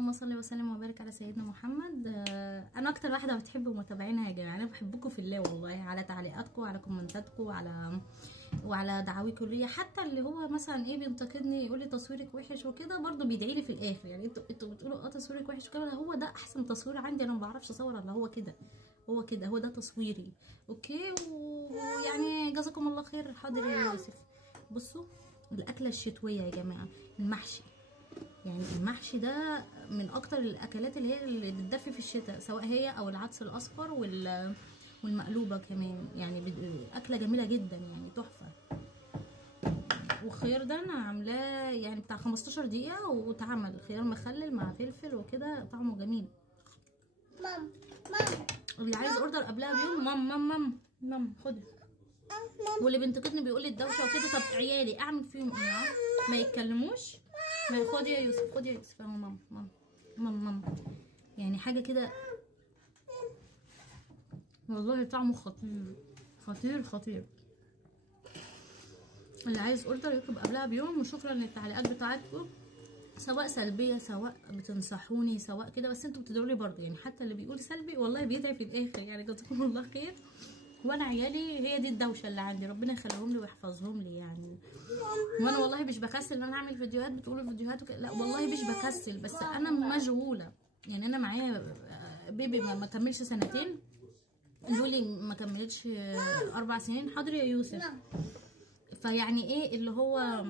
اللهم صل وسلم وبارك على سيدنا محمد. انا اكتر واحده بتحب متابعينها يا جماعه، انا بحبكم في الله والله، على تعليقاتكم وعلى كومنتاتكم وعلى دعاويكم ليا. حتى اللي هو مثلا ايه بينتقدني يقول لي تصويرك وحش وكده، برضو بيدعي لي في الاخر. يعني انتوا بتقولوا تصويرك وحش وكده، هو ده احسن تصوير عندي. انا ما بعرفش اصور الا هو كده، هو ده تصويري. اوكي، ويعني جزاكم الله خير. حاضر يا يوسف. بصوا الاكله الشتويه يا جماعه، المحشي. يعني المحشي ده من اكتر الاكلات اللي بتدفي في الشتاء، سواء هي او العدس الاصفر والمقلوبه كمان. يعني اكله جميله جدا، يعني تحفه. والخيار ده انا عاملاه يعني بتاع 15 دقيقه، واتعمل خيار مخلل مع فلفل وكده، طعمه جميل. مام اللي عايز اوردر قبلها بيوم، مام خدي. واللي بينتقدني بيقول لي الدوشه وكده، طب عيالي اعمل فيهم ايه؟ ما يتكلموش؟ ما خدي يا يوسف، خدي يا يوسف اهو. مام يعني حاجه كده والله، طعمه خطير. اللي عايز اوردر يطلب قبلها بيوم. وشكرا للتعليقات بتاعتكم، سواء سلبيه سواء بتنصحوني سواء كده، بس انتوا بتدعوا لي برضه. يعني حتى اللي بيقول سلبي والله بيدعي في الاخر. يعني جزاكم الله خير. وانا عيالي هي دي الدوشه اللي عندي، ربنا يخليهم لي ويحفظهم لي يعني. وانا والله مش بكسل ان انا اعمل فيديوهات. بتقولوا الفيديوهات لا والله مش بكسل، بس انا مشغوله. يعني انا معايا بيبي ما كملش سنتين، لولي ما كملتش 4 سنين. حاضر يا يوسف. فيعني ايه اللي هو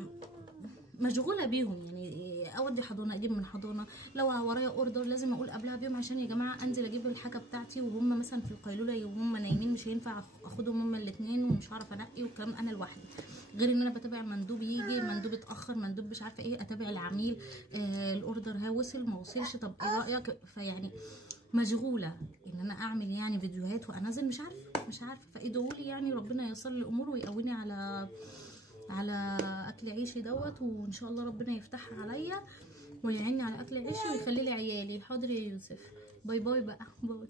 مشغوله بيهم. يعني اودي حضانه، اجيب من حضانه، لو ورايا اوردر لازم اقول قبلها بيوم، عشان يا جماعه انزل اجيب الحاجه بتاعتي وهم مثلا في القيلوله وهم نايمين. مش هينفع اخدهم هم الاثنين، ومش هعرف انقي والكلام انا لوحدي. غير ان انا بتابع مندوب يجي، مندوب اتاخر، مندوب مش عارفه ايه، اتابع العميل. الاوردر وصل ما وصلش، طب ايه رايك؟ فيعني مشغوله ان انا اعمل يعني فيديوهات وانزل. مش عارفه فادعوا لي يعني ربنا ييسر لي الامور ويقويني على اكل عيشي دوت. وان شاء الله ربنا يفتحها عليا ويعيني على اكل عيشي ويخلي لي عيالي. حاضر يا يوسف. باي باي بقى، باي.